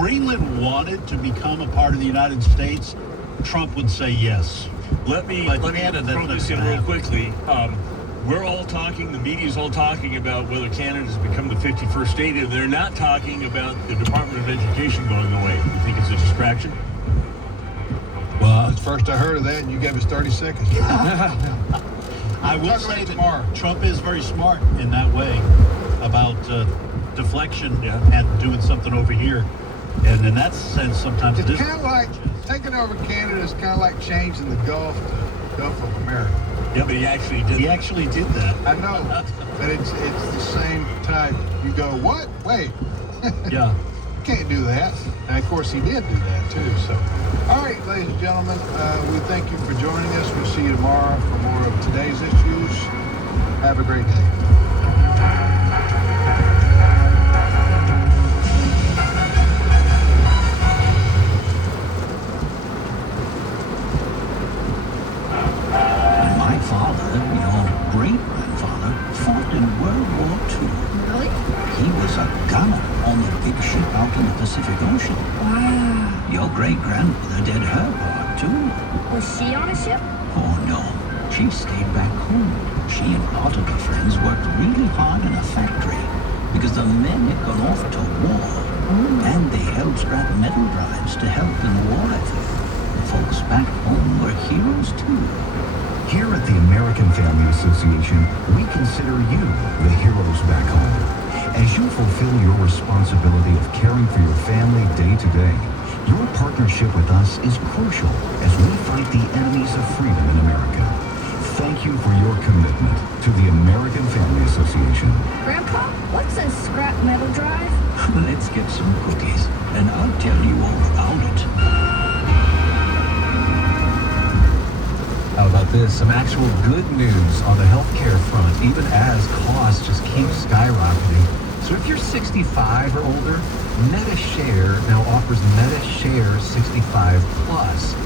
Greenland wanted to become a part of the United States, Trump would say yes. Let me throw this in real quickly. We're all talking, the media's all talking about whether Canada's become the 51st state, and they're not talking about the Department of Education going away. You think it's a distraction? Well, first I heard of that, and you gave us 30 seconds. I will say that Trump is very smart in that way about deflection and doing something over here. And in that sense, sometimes it's kind of like taking over Canada is kind of like changing the Gulf of America. Yeah, but he actually did that. I know, but it's the same type. You go, what? Wait. Yeah. You can't do that. And of course, he did do that too. So, all right, ladies and gentlemen, we thank you for joining us. We'll see you tomorrow for more of today's issues. Have a great day. Great-grandfather fought in World War II. Really? He was a gunner on the big ship out in the Pacific Ocean. Wow. Your great-grandmother did her part, too. Was she on a ship? Oh, no. She stayed back home. She and a lot of her friends worked really hard in a factory because the men had gone off to war. And they helped scrap metal drives to help in the war effort. The folks back home were heroes, too. Here at the American Family Association, we consider you the heroes back home. As you fulfill your responsibility of caring for your family day to day, your partnership with us is crucial as we fight the enemies of freedom in America. Thank you for your commitment to the American Family Association. Grandpa, what's a scrap metal drive? Let's get some cookies, and I'll tell you all about it. How about this? Some actual good news on the healthcare front, even as costs just keep skyrocketing. So if you're 65 or older, MediShare now offers MediShare 65 Plus.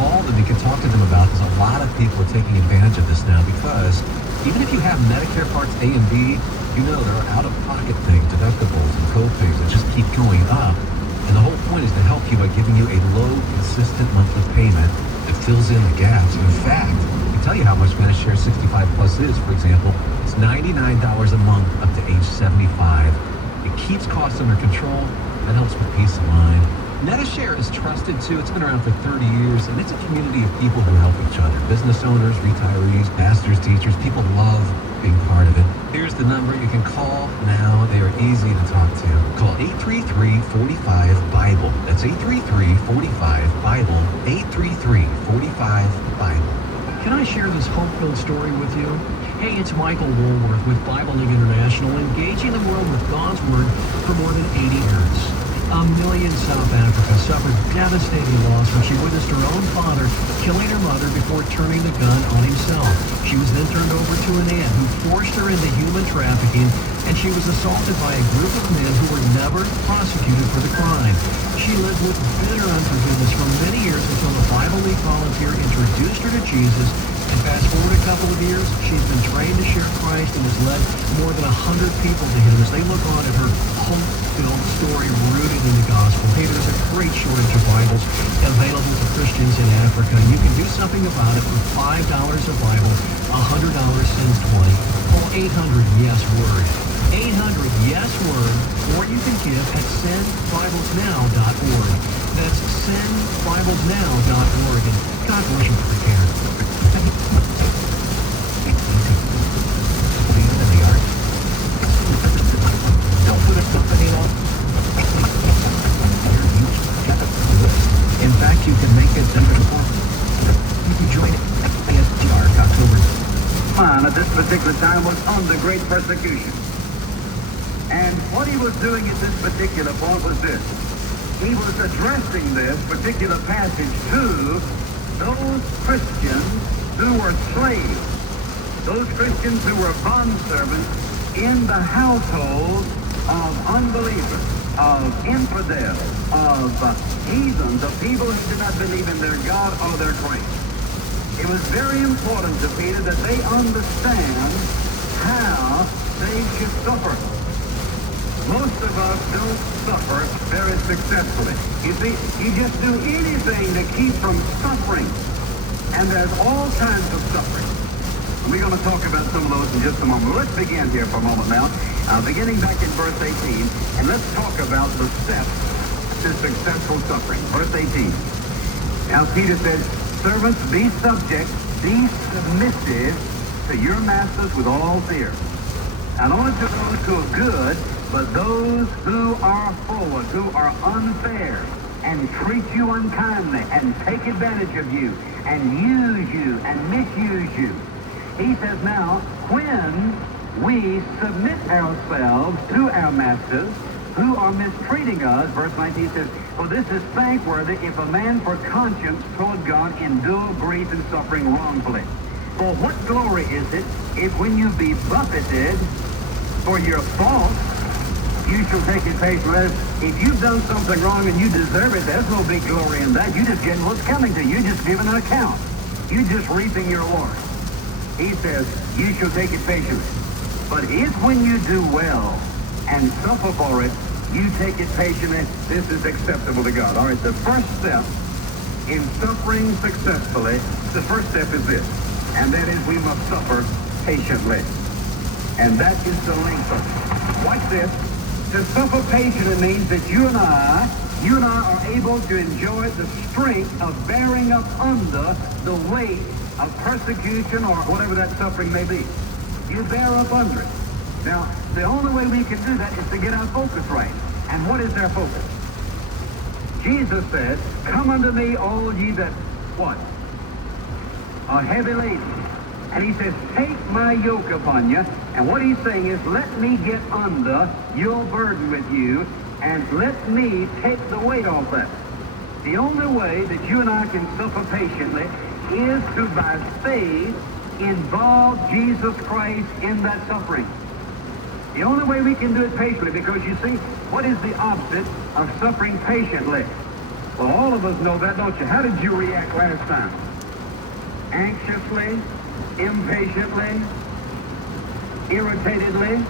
Call them, you can talk to them about this. A lot of people are taking advantage of this now because even if you have Medicare Parts A and B, you know there are out-of-pocket things, deductibles and co-pays that just keep going up. And the whole point is to help you by giving you a low, consistent monthly payment that fills in the gaps. In fact, I can tell you how much MediShare 65 Plus is. For example, it's $99 a month up to age 75. It keeps costs under control. That helps with peace of mind. MediShare is trusted too. It's been around for 30 years, and it's a community of people who help each other. Business owners, retirees, pastors, teachers. People love being part of it. Here's the number you can call now. They are easy to talk to. Call 833-45-BIBLE. That's 833-45-BIBLE. 833-45-BIBLE. Can I share this hope-filled story with you? Hey, it's Michael Woolworth with Bible League International, engaging the world with God's Word for more than 80 years. Amelia in South Africa suffered devastating loss when she witnessed her own father killing her mother before turning the gun on himself. She was then turned over to an aunt who forced her into human trafficking, and she was assaulted by a group of men who were never prosecuted for the crime. She lived with bitter unforgiveness for many years until a Bible League volunteer introduced her to Jesus. And fast forward a couple of years, she's been trained to share Christ and has led more than 100 people to Him as they look on at her hope-filled story rooted in the gospel. Hey, there's a great shortage of Bibles available to Christians in Africa. You can do something about it for $5 a Bible, $100 sends 20. Call 800-YES-WORD. 800-YES-WORD, or you can give at sendbiblesnow.org. That's sendbiblesnow.org. And God bless you for the care. Don't put a company on. In fact, you can make it before. You can join it at October. Man at this particular time was under great persecution. And what he was doing at this particular point was this. He was addressing this particular passage to those Christians who were slaves, those Christians who were bondservants in the household of unbelievers, of infidels, of heathens, of people who did not believe in their God or their Christ. It was very important to Peter that they understand how they should suffer. most of us don't suffer very successfully. You see, you just do anything to keep from suffering. And there's all kinds of suffering. And we're going to talk about some of those in just a moment. Let's begin here for a moment now, beginning back in verse 18, and let's talk about the steps to successful suffering. Verse 18. Now Peter said, servants, be subject, be submissive to your masters with all fear. Not only to those who are good, but those who are forward, who are unfair, and treat you unkindly, and take advantage of you, and use you, and misuse you. He says now, when we submit ourselves to our masters, who are mistreating us, verse 19 says, for this is thankworthy if a man for conscience toward God endure grief and suffering wrongfully. For what glory is it if when you be buffeted for your fault, you shall take it patiently? If you've done something wrong and you deserve it, there's no big glory in that. You just getting what's coming to you. You're just giving an account. You're just reaping your reward. He says, you shall take it patiently. But if when you do well and suffer for it, you take it patiently, this is acceptable to God. All right, the first step in suffering successfully, the first step is this, and that is we must suffer patiently. And that is the length of it. Watch this. To suffer patiently means that you and I are able to enjoy the strength of bearing up under the weight of persecution or whatever that suffering may be. You bear up under it. Now, the only way we can do that is to get our focus right. And what is our focus? Jesus said, come unto me, all ye that, what? Are heavy laden. And he says, take my yoke upon you. And what he's saying is, let me get under your burden with you, and let me take the weight off that. The only way that you and I can suffer patiently is to, by faith, involve Jesus Christ in that suffering. The only way we can do it patiently, because you see, what is the opposite of suffering patiently? Well, all of us know that, don't you? How did you react last time? Anxiously, impatiently, irritatedly,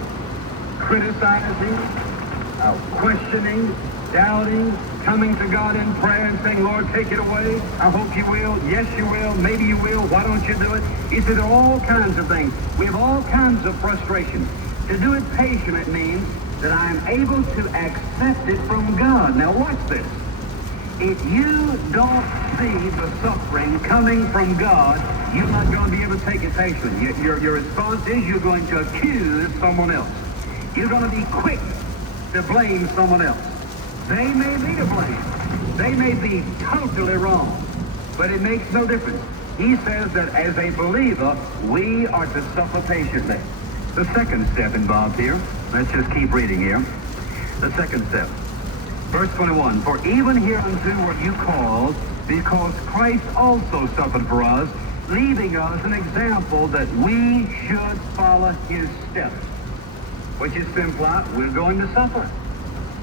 criticizing, questioning, doubting, coming to God in prayer and saying, Lord, take it away. I hope you will. Yes, you will. Maybe you will. Why don't you do it? He said there are all kinds of things. We have all kinds of frustration. To do it patiently means that I am able to accept it from God. Now watch this. If you don't see the suffering coming from God, you're not going to be able to take it patiently. Your response is you're going to accuse someone else. You're going to be quick to blame someone else. They may be to blame. They may be totally wrong. But it makes no difference. He says that as a believer, we are to suffer patiently. The second step involved here, let's just keep reading here. The second step. Verse 21, for even hereunto were you called, because Christ also suffered for us, leaving us an example that we should follow his steps. Which is simply, we're going to suffer.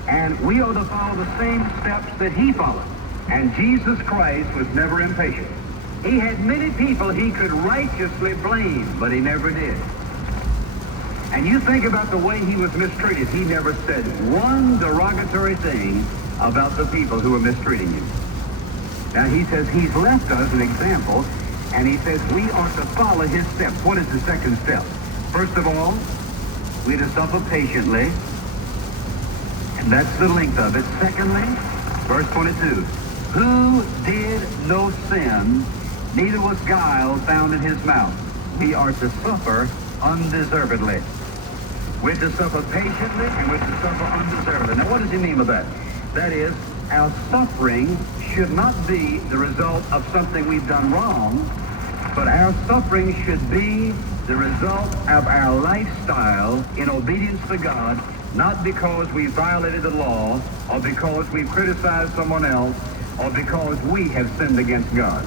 And we ought to follow the same steps that he followed. And Jesus Christ was never impatient. He had many people he could righteously blame, but he never did. And you think about the way he was mistreated. He never said one derogatory thing about the people who were mistreating you. Now he says he's left us an example, and he says we are to follow his steps. What is the second step? First of all, we're to suffer patiently, and that's the length of it. Secondly, verse 22, who did no sin, neither was guile found in his mouth. We are to suffer undeservedly. We're to suffer patiently, and we're to suffer undeservedly. Now, what does he mean by that? That is, our suffering should not be the result of something we've done wrong, but our suffering should be the result of our lifestyle in obedience to God, not because we violated the law, or because we criticized someone else, or because we have sinned against God.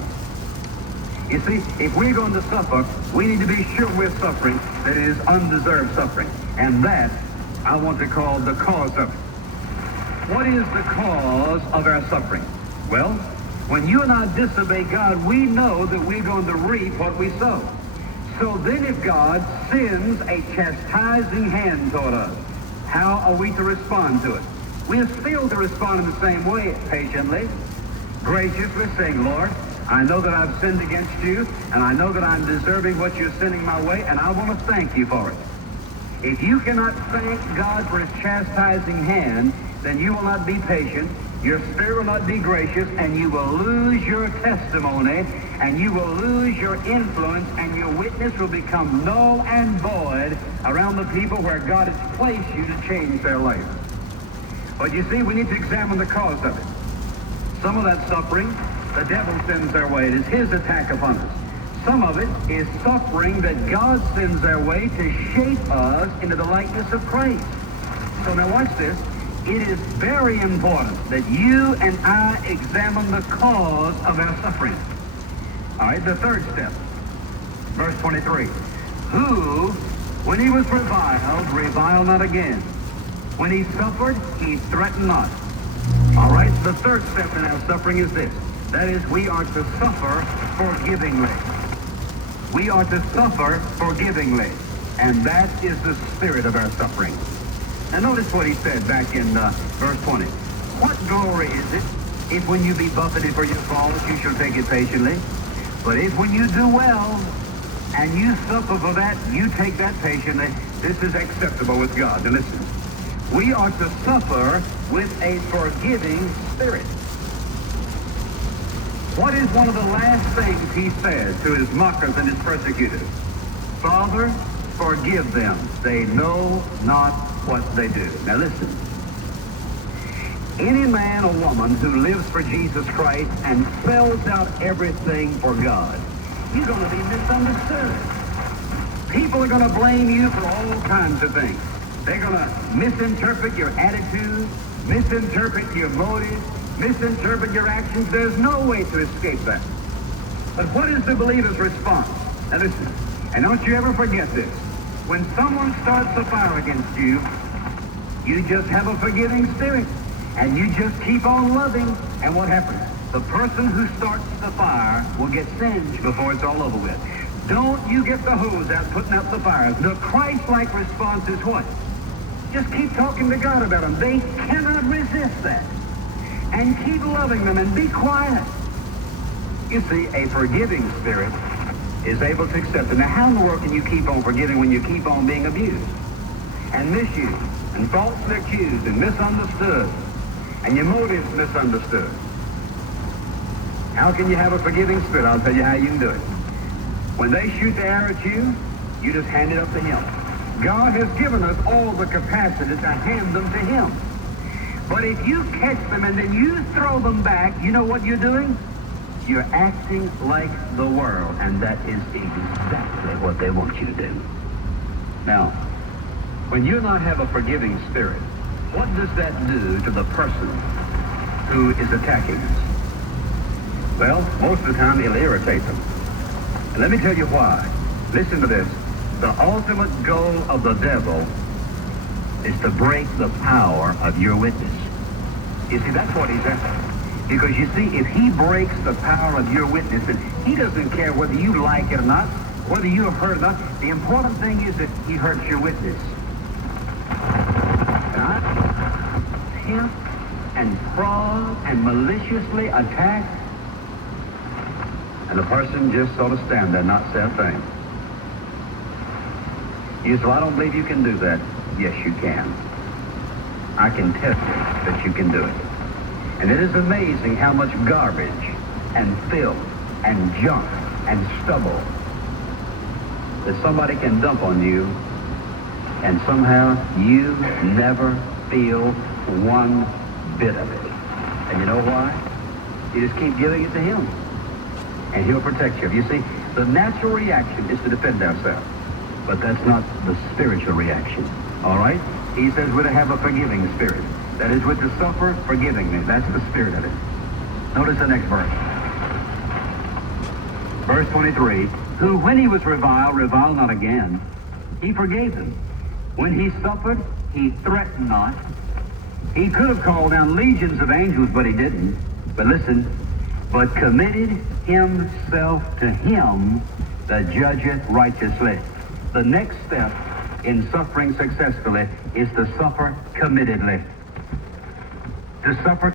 You see, if we're going to suffer, we need to be sure we're suffering that is undeserved suffering. And that, I want to call the cause of it. What is the cause of our suffering? Well, when you and I disobey God, we know that we're going to reap what we sow. So then if God sends a chastising hand toward us, How are we to respond to it? We are still to respond in the same way, patiently, graciously, saying, Lord, I know that I've sinned against you, and I know that I'm deserving what you're sending my way, and I want to thank you for it. If you cannot thank God for his chastising hand, then you will not be patient, your spirit will not be gracious, and you will lose your testimony, and you will lose your influence, and your witness will become null and void around the people where God has placed you to change their life. But you see, we need to examine the cause of it. Some of that suffering, the devil sends their way. It is his attack upon us. Some of it is suffering that God sends their way to shape us into the likeness of Christ. So now watch this. It is very important that you and I examine the cause of our suffering. All right, the third step, verse 23. Who, when he was reviled not again. When he suffered, he threatened not. All right, the third step in our suffering is this. That is, we are to suffer forgivingly. We are to suffer forgivingly. And that is the spirit of our suffering. Now notice what he said back in verse 20. What glory is it if when you be buffeted for your faults you shall take it patiently? But if when you do well and you suffer for that, you take that patiently, this is acceptable with God. Now listen, we are to suffer with a forgiving spirit. What is one of the last things he said to his mockers and his persecutors? Father, forgive them. They know not what they do. Now listen. Any man or woman who lives for Jesus Christ and spells out everything for God, you're going to be misunderstood. People are going to blame you for all kinds of things. They're going to misinterpret your attitude, misinterpret your motives, misinterpret your actions. There's no way to escape that. But what is the believer's response? Now listen, and don't you ever forget this. When someone starts a fire against you, you just have a forgiving spirit, and you just keep on loving, and what happens? The person who starts the fire will get singed before it's all over with. Don't you get the hose out putting out the fires. The Christ-like response is what? Just keep talking to God about them. They cannot resist that. And keep loving them and be quiet. You see, a forgiving spirit is able to accept it. Now, how in the world can you keep on forgiving when you keep on being abused and misused and falsely accused and misunderstood and your motives misunderstood? How can you have a forgiving spirit? I'll tell you how you can do it. When they shoot the arrow at you, you just hand it up to him. God has given us all the capacity to hand them to him. But if you catch them and then you throw them back, you know what you're doing? You're acting like the world, and that is exactly what they want you to do. Now, when you not have a forgiving spirit, what does that do to the person who is attacking us? Well, most of the time it'll irritate them. And let me tell you why. Listen to this. The ultimate goal of the devil is to break the power of your witness. You see, that's what he's after. Because you see, if he breaks the power of your witness, then he doesn't care whether you like it or not, whether you have heard it or not. The important thing is that he hurts your witness. God, tempt and prod and maliciously attack, and the person just sort of stand there and not say a thing. You say, well, I don't believe you can do that. Yes, you can. I can testify that you can do it. And it is amazing how much garbage and filth and junk and stubble that somebody can dump on you, and somehow you never feel one bit of it. And you know why? You just keep giving it to him, and he'll protect you. You see, the natural reaction is to defend ourselves, but that's not the spiritual reaction. All right? He says we're to have a forgiving spirit. That is, we're to suffer forgivingly. That's the spirit of it. Notice the next verse. Verse 23. Who, when he was reviled not again. He forgave them. When he suffered, he threatened not. He could have called down legions of angels, but he didn't. But listen, but committed himself to him that judgeth righteously. The next step in suffering successfully is to suffer committedly. To suffer